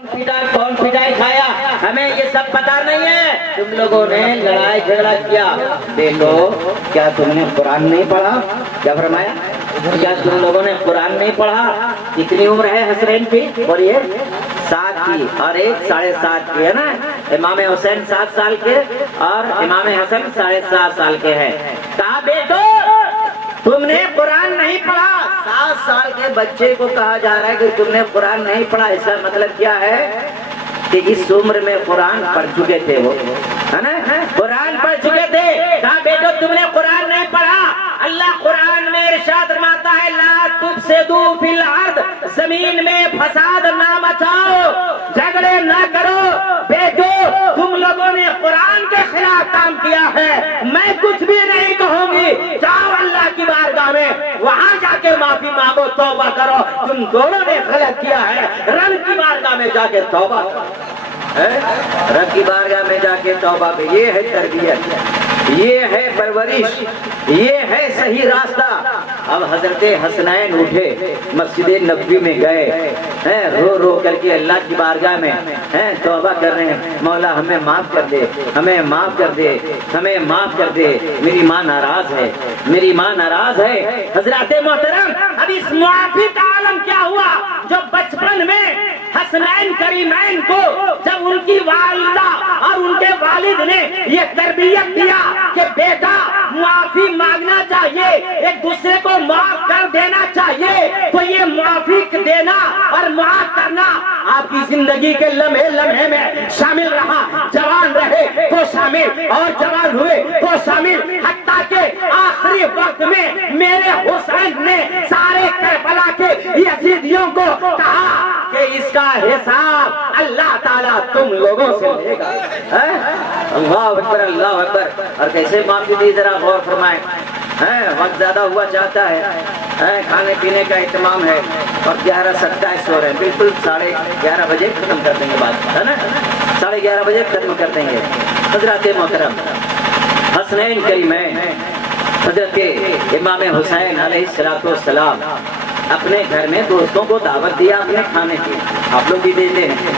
کون پٹائی کھایا ہمیں یہ سب پتا نہیں ہے. تم لوگوں نے لڑائی جھگڑا کیا. دیکھو کیا تم نے قرآن نہیں پڑھا؟ کیا فرمایا؟ کیا تم لوگوں نے قرآن نہیں پڑھا؟ کتنی عمر ہے حسنین کی؟ بولیے 7 کی اور ایک 7.5 کی ہے نا. امام حسین 7 سال کے اور امام حسن 7.5 سال کے ہیں. کہا بیٹو تم نے قرآن نہیں پڑھا. 7 سال کے بچے کو کہا جا رہا ہے کہ تم نے قرآن نہیں پڑھا. اس کا مطلب کیا ہے کہ اس عمر میں قرآن پڑھ چکے تھے وہ، ہے نا، قرآن پڑھ چکے تھے. کہا بیٹو تم نے قرآن نہیں پڑھا. اللہ قرآن میں ارشاد فرماتا ہے لا تفسدوا فی الارض، زمین میں فساد نہ مچاؤ، جھگڑے نہ کرو. بیٹو تم لوگوں نے قرآن کے خلاف کام کیا ہے. میں کچھ بھی نہیں کہوں گی. جاؤ اللہ کی بارگاہ میں وہاں جا کے معافی مانگو، توبہ کرو. تم دونوں نے غلط کیا ہے. رب کی بارگاہ میں جا کے توبہ کرو. رب کی بارگاہ میں جا کے توبہ کرو. یہ ہے تربیت، یہ ہے پرورش، یہ ہے صحیح راستہ. اب حضرت حسنین اٹھے، مسجد نبوی میں گئے، رو رو کر کے اللہ کی بارگاہ میں توبہ کر رہے ہیں. مولا ہمیں معاف کر دے، ہمیں معاف کر دے، ہمیں معاف کر دے. میری ماں ناراض ہے، میری ماں ناراض ہے. حضرات محترم اب اس معافی کا عالم کیا ہوا جو بچپن میں حسنین کریمین کو جب ان کی والدہ اور ان کے والد نے یہ تربیت دیا کہ بیٹا معافی مانگنا چاہیے، ایک دوسرے کو معاف کر دینا چاہیے، تو یہ معافی دینا اور معاف کرنا آپ کی زندگی کے لمحے لمحے میں شامل رہا. جوان رہے تو شامل اور جوان ہوئے تو شامل، حتیٰ کہ آخری وقت میں میرے حسین نے سارے کربلا کے یزیدیوں کو کہا کہ اس کا حساب اللہ تعالیٰ تم لوگوں سے لے گا. اللہ اکبر، اللہ اکبر. اور کیسے معافی دی ذرا غور فرمائیں. وقت زیادہ ہوا چاہتا ہے، کھانے پینے کا اہتمام ہے اور 11:27 ہو رہے ہیں. بالکل 11:30 بجے ختم کر دیں گے بات، ہے نا، 11:30 بجے ختم کر دیں گے. حضرات محترم حسنین کریمین حضرت امام حسین علیہ السلام اپنے گھر میں دوستوں کو دعوت دیا اپنے کھانے کی. آپ لوگ بھی دیتے ہیں.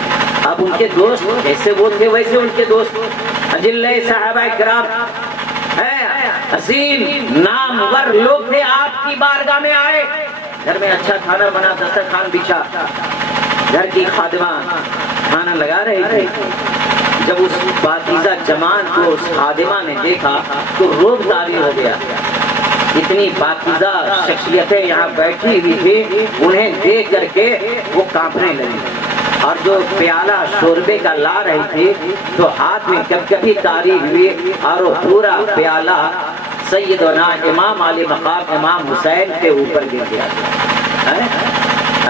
اب ان کے دوست جیسے وہ تھے ویسے ان کے دوست اجلہ صحابہ کرام عظیم نامور لوگ تھے. آپ کی بارگاہ میں آئے، گھر میں اچھا کھانا بنا، دسترخوان بچھا، گھر کی خادمہ کھانا لگا رہی تھی. جب اس پاکیزہ جمان کو اس خادمہ نے دیکھا تو روب طاری ہو گیا. اتنی پاکیزہ شخصیتیں یہاں بیٹھی ہوئی تھی، انہیں دیکھ کر کے وہ کانپنے لگی. اور جو پیالہ شوربے کا لا رہی تھی تو ہاتھ میں کبھی تاری ہوئی اور وہ پورا پیالہ سیدنا امام علی مقام امام حسین کے اوپر گر گیا.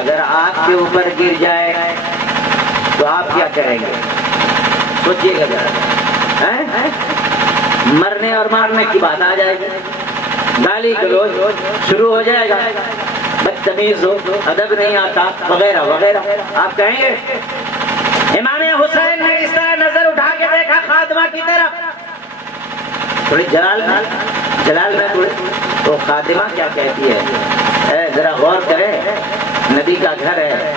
اگر آپ کے اوپر گر جائے تو آپ کیا کریں گے؟ سوچئے گا ذرا. مرنے اور مارنے کی بات آ جائے گی، گالی گلوچ شروع ہو جائے گا، بدتمیز ہو، ادب نہیں آتا وغیرہ وغیرہ. آپ کہیں گے امام حسین نے اس طرح نظر اٹھا کے دیکھا خادمہ کی طرف، تھوڑی جلال میں تھوڑی تو خادمہ کیا کہتی ہے؟ ذرا غور کریں. نبی کا گھر ہے،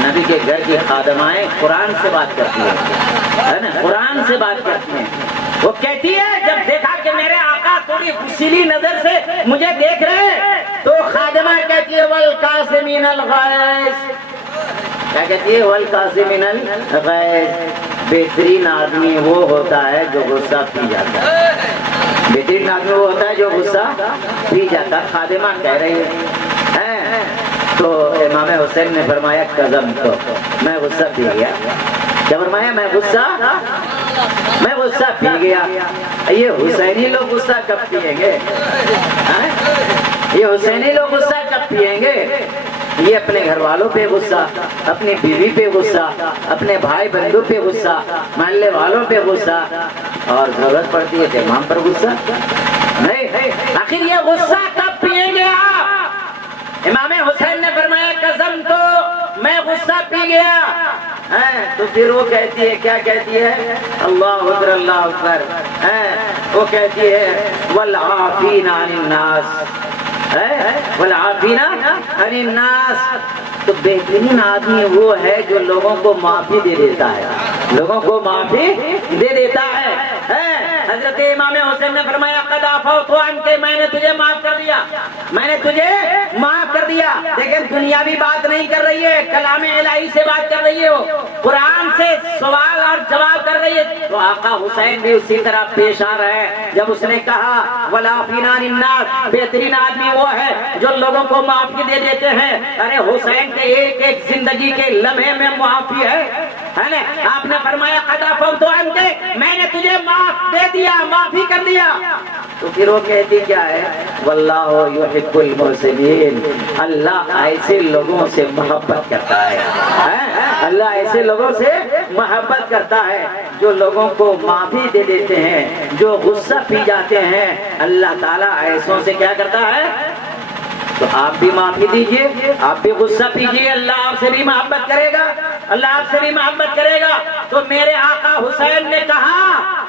نبی کے گھر کی خادمائیں قرآن سے بات کرتی ہے نا، قرآن سے بات کرتی ہیں. وہ کہتی ہے جب دیکھا کہ میرے آقا تھوڑی غصیلی نظر سے مجھے دیکھ رہے ہیں تو خادمہ کہتی ہے والقاسمین الغیظ. کیا کہتی ہے؟ والقاسمین الغیظ. بہترین آدمی وہ ہوتا ہے جو غصہ پی جاتا ہے. بہترین آدمی وہ ہوتا ہے جو غصہ پی جاتا. خادمہ کہہ رہی ہے. تو امام حسین نے فرمایا قسم تو میں غصہ پی گیا. کیا فرمایا؟ میں غصہ پی گیا. یہ حسینی لوگ غصہ کب پیئیں گے؟ یہ حسینی لوگ غصہ کب پیئیں گے؟ یہ اپنے گھر والوں پہ غصہ، اپنی بیوی پہ غصہ، اپنے بھائی بندوں پہ غصہ، محلے والوں پہ غصہ، اور ضرورت پڑتی ہے امام پر غصہ نہیں. آخر یہ غصہ کب پیئیں گے آپ؟ امام حسین نے فرمایا قسم تو میں غصہ پی گیا. تو پھر وہ کہتی ہے، کیا کہتی ہے؟ اللہ اکبر، اللہ اکبر. وہ کہتی ہے والعافین عن الناس، والعافین عن الناس. تو بہترین آدمی وہ ہے جو لوگوں کو معافی دے دیتا ہے، لوگوں کو معافی دے دیتا ہے۔ حضرت امام حسین نے فرمایا قد عفوت عنک، میں نے تجھے معاف کر دیا، میں نے تجھے معاف کر دیا۔ لیکن دنیاوی بات نہیں کر رہی ہے، کلام الہی سے بات کر رہی ہے، وہ قرآن سے سوال اور جواب کر رہی ہے۔ تو آقا حسین بھی اسی طرح پیش آ رہے ہیں جب اس نے کہا ولا فینان الناس، بہترین آدمی وہ ہے جو لوگوں کو معافی دے دیتے ہیں۔ ارے حسین کے ایک ایک زندگی کے لمحے میں معافی ہے نا؟ آپ نے فرمایا قد عفوت عنک، میں نے تجھے معاف دے دیا، معافی کر دیا۔ تو پھر وہ کہتی کیا ہے؟ واللہ یحب المحسنین، اللہ ایسے لوگوں سے محبت کرتا ہے، اللہ ایسے لوگوں سے محبت کرتا ہے جو لوگوں کو معافی دے دیتے ہیں، جو غصہ پی جاتے ہیں۔ اللہ تعالیٰ ایسوں سے کیا کرتا ہے؟ تو آپ بھی معافی دیجئے، آپ بھی غصہ پیجئے، اللہ آپ سے بھی محبت کرے گا، اللہ آپ سے بھی محبت کرے گا۔ تو میرے آقا حسین نے کہا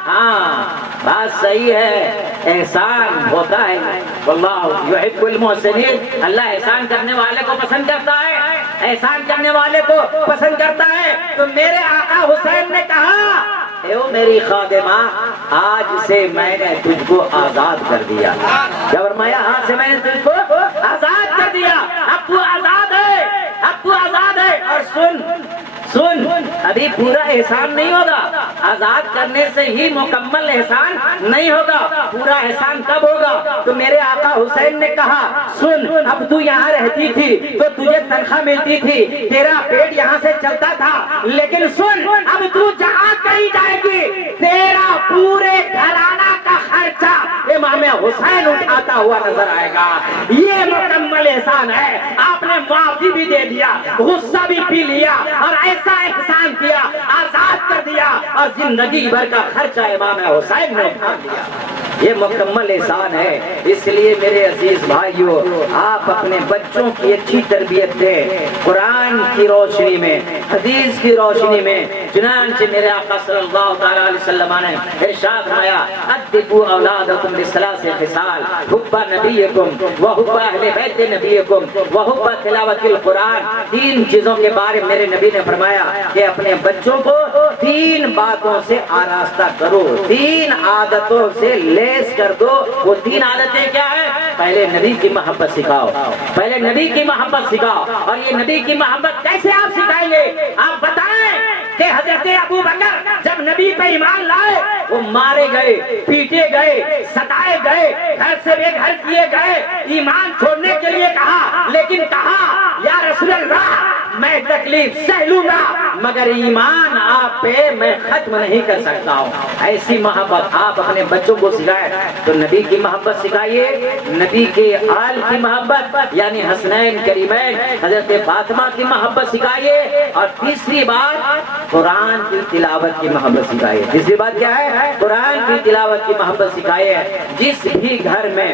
ہاں بات صحیح ہے، احسان ہوتا ہے، واللہ یحب المحسنین، اللہ احسان کرنے والے کو پسند کرتا ہے، احسان کرنے والے کو پسند کرتا ہے۔ تو میرے آقا حسین نے کہا اے میری خادمہ، آج سے میں نے تجھ کو آزاد کر دیا۔ کیا فرمایا؟ آج سے میں نے تجھ کو آزاد کر دیا، اب تو آزاد ہے، اب تو آزاد ہے۔ اور سن ابھی پورا احسان نہیں ہوگا، آزاد کرنے سے ہی مکمل احسان نہیں ہوگا، پورا احسان کب ہوگا؟ تو میرے آقا حسین نے کہا سن، اب تو یہاں رہتی تھی تو تجھے تنخواہ ملتی تھی، تیرا پیٹ یہاں سے چلتا تھا، لیکن سن اب تو جہاں کہیں جائے گی تیرا پورے گھرانہ کا خرچہ امام حسین اٹھاتا ہوا نظر آئے گا۔ یہ مکمل احسان ہے۔ آپ نے معافی بھی دے دیا، غصہ بھی پی لیا، اور ایسا احسان کیا، آزاد کر دیا، اور زندگی بھر کا خرچہ امام حسین نے اٹھا دیا۔ یہ مکمل احسان ہے۔ اس لیے میرے عزیز بھائیوں، آپ اپنے بچوں کی اچھی تربیت دیں، قرآن کی روشنی میں، حدیث کی روشنی میں۔ چنانچہ میرے آقا صلی اللہ تعالی علیہ وسلم نے ارشاد فرمایا ادبوا اولادکم بثلاث خصال، حب نبیکم وحب اہل بیت نبیکم وحب تلاوت القرآن۔ تین چیزوں کے بارے میں میرے نبی نے فرمایا کہ اپنے بچوں کو تین باتوں سے آراستہ کرو، تین عادتوں سے لیس کر دو۔ وہ تین عادتیں کیا ہیں؟ پہلے نبی کی محبت سکھاؤ، پہلے نبی کی محبت سکھاؤ۔ اور یہ نبی کی محبت کیسے آپ سکھائیں گے؟ آپ بتائیں کہ حضرت ابو بکر جب نبی پہ ایمان لائے وہ مارے گئے، پیٹے گئے، ستائے گئے، گھر سے بے گھر کیے گئے، ایمان چھوڑنے کے لیے کہا، لیکن کہا یا رسول اللہ میں تکلیف سہ لوں گا مگر ایمان آپ پہ میں ختم نہیں کر سکتا ہوں۔ ایسی محبت آپ اپنے بچوں کو سکھائیں۔ تو نبی کی محبت سکھائیے، نبی کے آل کی محبت یعنی حسنین کریمین حضرت فاطمہ کی محبت سکھائیے۔ اور تیسری بات قرآن کی تلاوت کی محبت سکھائیے۔ تیسری بات کیا ہے؟ قرآن کی تلاوت کی محبت سکھائیے۔ جس بھی گھر میں